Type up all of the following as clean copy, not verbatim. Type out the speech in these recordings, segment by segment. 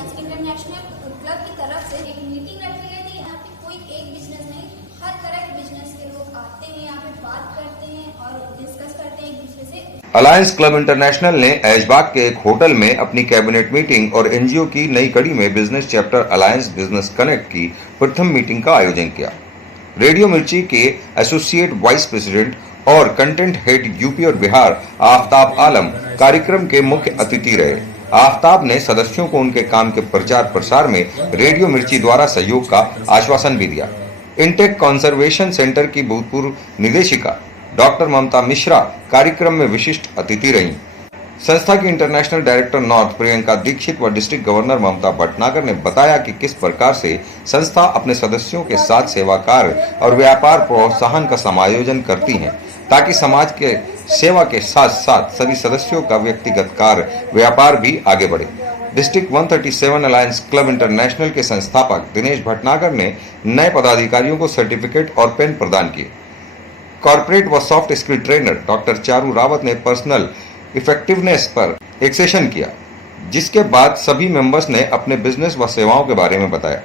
Alliance international club की तरफ से एक मीटिंग रखी गई थी। यहाँ पे कोई एक बिजनेस नहीं, हर तरह के बिजनेस के लोग आते हैं, यहाँ पे बात करते हैं और डिस्कस करते हैं एक दूसरे से। अलायंस क्लब इंटरनेशनल ने ऐशबाग के एक होटल में अपनी कैबिनेट मीटिंग और एनजीओ की नई कड़ी में business chapter alliance business connect की प्रथम मीटिंग का आयोजन किया। रेडियो मिर्ची के एसोसिएट वाइस प्रेसिडेंट और कंटेंट हेड यूपी और बिहार आफ्ताब आलम कार्यक्रम के मुख्य अतिथि रहे। आफ्ताब ने सदस्यों को उनके काम के प्रचार प्रसार में रेडियो मिर्ची द्वारा सहयोग का आश्वासन भी दिया। इंटेक कंजर्वेशन सेंटर की भूतपूर्व निदेशिका डॉक्टर ममता मिश्रा कार्यक्रम में विशिष्ट अतिथि रहीं। संस्था की international director north Priyanka Dikshit व डिस्ट्रिक्ट गवर्नर ममता भटनागर ने बताया कि किस प्रकार से संस्था अपने सदस्यों के साथ सेवा कार्य और व्यापार प्रोत्साहन का समायोजन करती है, ताकि समाज के सेवा के साथ साथ सभी सदस्यों का व्यक्तिगत कार्य व्यापार भी आगे बढ़े। डिस्ट्रिक्ट 137 अलायंस क्लब इंटरनेशनल के संस्थापक दिनेश भटनागर ने नए पदाधिकारियों को सर्टिफिकेट और पेन प्रदान किए। कॉर्पोरेट व soft skill trainer doctor Charu Rawat ने पर्सनल इफेक्टिवनेस पर एक सेशन किया, जिसके बाद सभी मेंबर्स ने अपने बिजनेस व सेवाओं के बारे में बताया।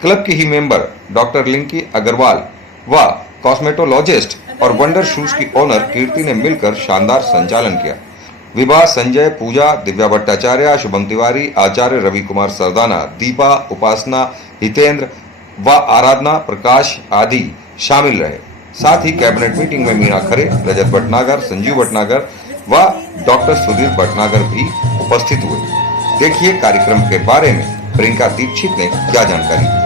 क्लब की ही मेंबर डॉक्टर लिंकी अग्रवाल व कॉस्मेटोलॉजिस्ट और वंडर शूज की ओनर कीर्ति ने मिलकर शानदार संचालन किया। विभा, संजय, पूजा, दिव्या भट्टाचार्य, शुभम तिवारी, आचार्य रवि कुमार सरदाना, दीपा, उपासना, हितेंद्र व आराधना प्रकाश आदि शामिल रहे। साथ ही कैबिनेट मीटिंग में मीना खरे, रजत भटनागर, संजीव भटनागर व डॉक्टर सुधीर भटनागर भी उपस्थित हुए। देखिए कार्यक्रम के बारे में प्रियंका दीक्षित ने क्या जानकारी दी।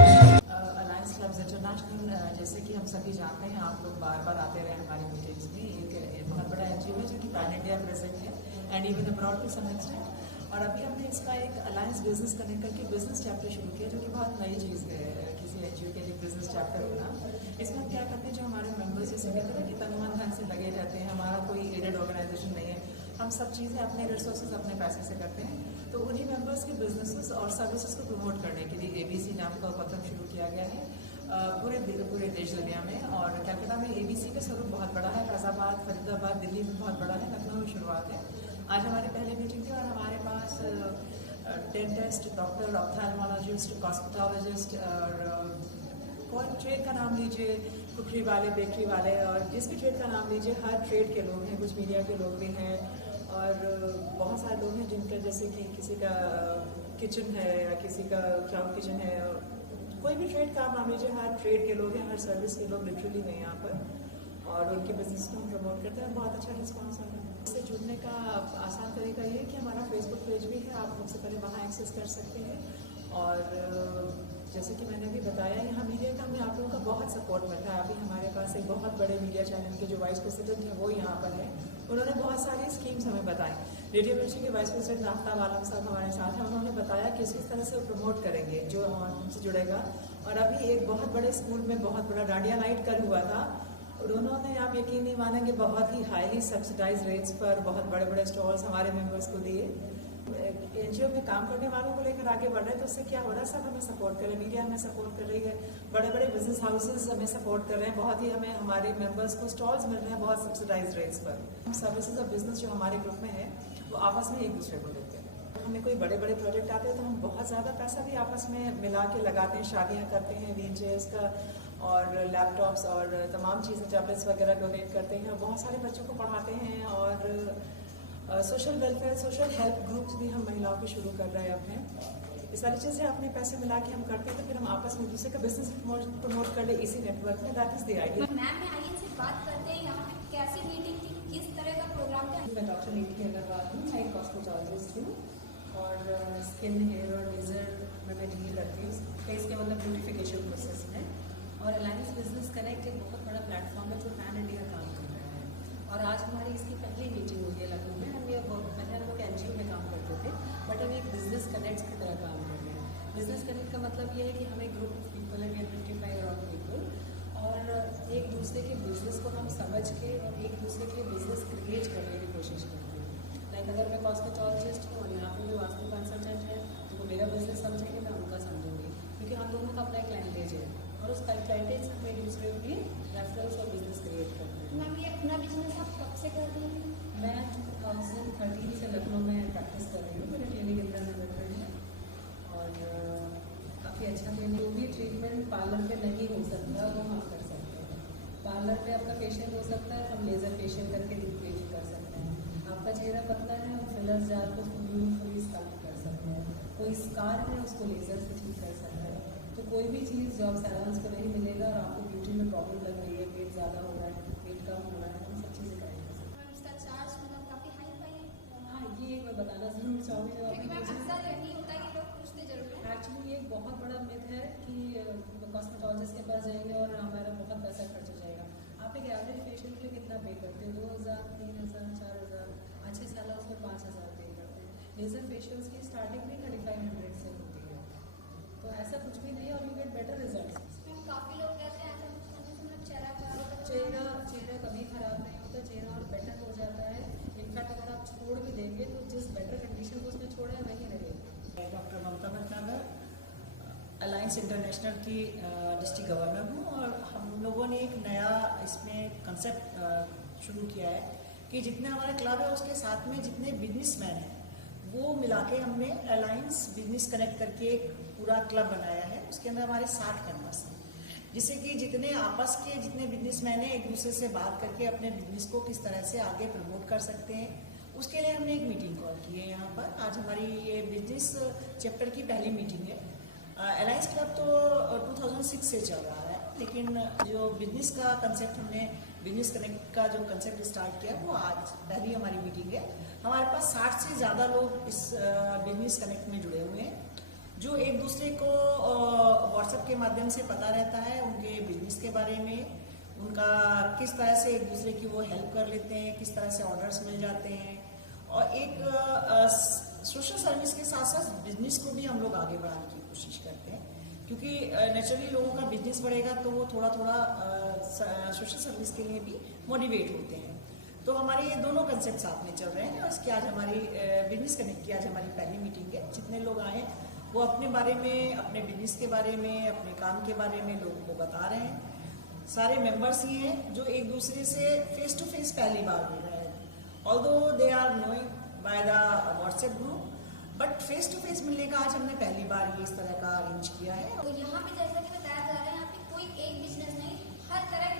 अलायंस क्लब्स इंटरनेशनल, जैसे कि हम सभी जानते हैं, आप लोग बार बार आते रहे हमारी मीटिंग्स में। एक बहुत बड़ा एनजीओ है जो कि पैन इंडिया प्रेजेंट है and even abroad to some extent. और अभी हमने इसका एक अलायंस बिजनेस कनेक्ट करके बिजनेस चैप्टर शुरू किया, जो कि बहुत नई चीज़ है किसी एनजीओ के लिए बिजनेस चैप्टर होना। इसमें हम क्या करते हैं, जो हमारे मेंबर्स जैसे कहते हैं कि तन मन धन से लगे रहते हैं, हमारा कोई एडेड ऑर्गेनाइजेशन नहीं है, हम सब चीज़ें अपने रिसोर्सेज अपने पैसे से करते हैं। तो उन्हीं मेंबर्स के बिजनेसेस और सर्विसेज को प्रमोट करने के लिए एबीसी नाम का उपक्रम शुरू किया गया है पूरे देश दुनिया में। और कलकत्ता में एबीसी का स्वरूप बहुत बड़ा है, फैजाबाद, फरीदाबाद, दिल्ली में बहुत बड़ा है, लखनऊ में शुरुआत है। आज हमारी पहली मीटिंग थी और हमारे पास डेंटिस्ट, डॉक्टर, ऑप्थेल्मोलॉजिस्ट, कॉस्मेटोलॉजिस्ट और कोई ट्रेड का नाम लीजिए, कुकरी वाले, बेकरी वाले, और जिस भी ट्रेड का नाम लीजिए, हर ट्रेड के लोग हैं। कुछ मीडिया के लोग भी हैं और बहुत सारे लोग हैं जिनका, जैसे कि किसी का किचन है या किसी का क्लाउड किचन है, कोई भी ट्रेड का नाम लीजिए, हर ट्रेड के लोग हैं, हर सर्विस के लोग लिटरली हैं यहाँ पर। और उनके बिजनेस को हम प्रमोट करते हैं, बहुत अच्छा रिस्पॉन्स आ रहा है। इससे जुड़ने का आसान तरीका ये है कि हमारा फेसबुक पेज भी है, आप सबसे पहले वहाँ एक्सेस कर सकते हैं। और जैसे कि मैंने अभी बताया, यहाँ मीडिया का हमें आप लोगों का बहुत सपोर्ट मिलता है। अभी हमारे पास एक बहुत बड़े मीडिया चैनल के जो वाइस प्रेसिडेंट हैं वो यहाँ पर है, उन्होंने बहुत सारी स्कीम्स हमें बताई। रेडियो मिर्ची के वाइस प्रेसिडेंट आफ्ताब आलम साहब हमारे साथ हैं, उन्होंने बताया किस तरह से वो प्रमोट करेंगे जो हमसे जुड़ेगा। और अभी एक बहुत बड़े स्कूल में बहुत बड़ा डांडिया नाइट कल हुआ था और उन्होंने, आप यकीन नहीं मानेंगे, बहुत ही हाईली सब्सिडाइज रेट्स पर बहुत बड़े बड़े स्टॉल्स हमारे मेंबर्स को दिए। एनजीओ में काम करने वालों को लेकर आगे बढ़ रहे हैं, तो उससे क्या हो रहा है, सब हमें सपोर्ट कर रहे हैं, मीडिया हमें सपोर्ट कर रही है, बड़े बड़े बिजनेस हाउसेज हमें सपोर्ट कर रहे हैं, बहुत ही हमें हमारे मेंबर्स को स्टॉल्स मिल रहे हैं बहुत सब्सिडाइज रेट्स पर। सर्विसेज और बिजनेस जो हमारे ग्रुप में है वो आपस में एक दूसरे को देते हैं। हमें कोई बड़े बड़े प्रोजेक्ट आते हैं तो हम बहुत ज़्यादा पैसा भी आपस में मिला के लगाते हैं, शादियाँ करते हैं, व्हीलचेयर्स का और लैपटॉप्स और तमाम चीज़ें, टैबलेट्स वगैरह डोनेट करते हैं, बहुत सारे बच्चों को पढ़ाते हैं। और social welfare, social help groups भी हम महिलाओं के शुरू कर रहे हैं अपने। ये सारी चीज़ें अपने पैसे मिला के हम करते हैं, तो फिर हम आपस में दूसरे का बिजनेस प्रमोट कर ले इसी नेटवर्क में। That is the idea. Ma'am मैं आइए से बात करते हैं, यहाँ पे कैसी मीटिंग थी, किस तरह का प्रोग्राम था। मैं डॉक्टर लिंकी अग्रवाल हूँ, मैं एक कॉस्मेटोलॉजिस्ट हूँ और स्किन, हेयर और लेजर में मैं डील करती हूँ, फेस के मतलब ब्यूटिफिकेशन प्रोसेस में। और अलायंस बिजनेस कनेक्ट एक बहुत बड़ा प्लेटफॉर्म है जो पैन इंडिया काम कर रहा है। और आज हमारी इसकी पहली मीटिंग हुई है लखनऊ में। हम ये पहले हम लोग एनजीओ में काम करते थे, बट हम एक बिजनेस कनेक्ट की तरह काम कर रहे हैं। बिजनेस कनेक्ट का मतलब ये है कि हम एक ग्रुप ऑफ पीपल है, 55 अराउंड पीपल, और एक दूसरे के बिजनेस को हम समझ के और एक दूसरे के बिजनेस क्रिएट करने की कोशिश करते हैं। लाइक अगर मैं कॉस्मेटोलॉजिस्ट हूँ और यहाँ पर जो वास्तु कंसल्टेंट है, तो वो मेरा बिजनेस समझेंगे, मैं उनका समझूंगी, क्योंकि हम दोनों का अपना क्लाइंटेज है और उस क्लाइंटेज से हम एक दूसरे के लिए रेफरेंस और बिजनेस क्रिएट करते हैं। मैम ये अपना बिजनेस आप कब से कर रही हैं? मैं 2013 से लखनऊ में प्रैक्टिस कर रही हूँ, मेरे क्लिनिक इंदिरा नगर में है। और पार्लर पे नहीं हो सकता वो हम कर सकते हैं। पार्लर पे आपका फेशियल हो सकता है, हम लेज़र फेशियल करके रिप्लेस कर सकते हैं। आपका चेहरा पतला है, हम फिलर्स डाल के उसको ब्यूटीफुली स्कल्प कर सकते हैं। कोई स्कार है उसको लेज़र से ठीक कर सकते हैं। तो कोई भी चीज़ जो आप सैलून्स को नहीं मिलेगा और आपको ब्यूटी में प्रॉब्लम लग रही है, पेट ज़्यादा हो रहा है, पेट कम हो रहा है, हम सब चीज़ें करेंगे। मैम इसका चार्ज मतलब काफ़ी हाई फाई है। हाँ, ये एक मैं बताना ज़रूर चाहूँगी जो क्योंकि मैम आपने अक्सर यही होता है कि लोग पूछते जरूर हैं। एक्चुअली ये एक बहुत बड़ा मिथ है कि कॉस्मेटोलॉजिस्ट के पास जाएंगे और हमारा बहुत पैसा खर्च हो जाएगा। आप एक एवरेज फेशियल के लिए कितना पे करते हो? 2000, 3000, 4000, अच्छे सैलून्स में 5000 पे करते हैं। लेज़र फेशियल्स की स्टार्टिंग भी 3500 से होती है, तो ऐसा कुछ भी नहीं है और you get better result. Ma'am काफ़ी लोग कहते हैं ऐसा कुछ करने से मतलब चेहरा खराब होता है। चेहरा कभी खराब नहीं होता, चेहरा और बेटर हो जाता है। इनफैक्ट अगर आप छोड़ भी देंगे तो जिस बेटर कंडीशन को उसने छोड़ा है वहीं रहेगा। डॉक्टर ममता भटनागर अलायंस इंटरनेशनल की डिस्ट्रिक्ट गवर्नर हूँ और हम लोगों ने एक नया इसमें कंसेप्ट शुरू किया है कि जितने हमारे क्लब है उसके साथ में जितने बिजनेसमैन हैं वो मिला के हमने अलायंस बिजनेस कनेक्ट करके एक पूरा क्लब बनाया है। उसके अंदर हमारे 60 मेंबर्स हैं, जिससे कि जितने आपस के जितने बिजनेसमैन हैं एक दूसरे से बात करके अपने बिजनेस को किस तरह से आगे प्रमोट कर सकते हैं, उसके लिए हमने एक मीटिंग कॉल की है यहाँ पर। आज हमारी ये बिजनेस चैप्टर की पहली मीटिंग है। अलायंस क्लब तो 2006 से चल रहा है, लेकिन जो बिजनेस का कंसेप्ट हमने बिजनेस कनेक्ट का जो कंसेप्ट स्टार्ट किया वो आज पहली हमारी मीटिंग है। हमारे पास 60 से ज़्यादा लोग इस बिजनेस कनेक्ट में जुड़े हुए हैं, जो एक दूसरे को व्हाट्सएप के माध्यम से पता रहता है उनके बिजनेस के बारे में, उनका किस तरह से एक दूसरे की वो हेल्प कर लेते हैं, किस तरह से ऑर्डर्स मिल जाते हैं, और एक सोशल सर्विस के साथ साथ बिजनेस को भी हम लोग आगे बढ़ाने की कोशिश करते हैं, क्योंकि नेचुरली लोगों का बिजनेस बढ़ेगा तो वो थोड़ा थोड़ा सोशल सर्विस के लिए भी मोटिवेट होते हैं। तो हमारे ये दोनों कंसेप्ट साथ में चल रहे हैं और इसकी आज हमारी बिजनेस कनेक्ट की आज हमारी पहली मीटिंग है। जितने लोग आए वो अपने बारे में, अपने बिजनेस के बारे में, अपने काम के बारे में लोगों को बता रहे हैं। सारे मेंबर्स ही हैं जो एक दूसरे से फेस टू फेस पहली बार मिल रहे हैं। Although they are knowing by the WhatsApp group, but face to face मिलने का आज हमने पहली बार ये इस तरह का अरेंज किया है। तो यहाँ पे जैसा कि बताया जा रहा है यहाँ पे कोई एक बिजनेस नहीं, हर तरह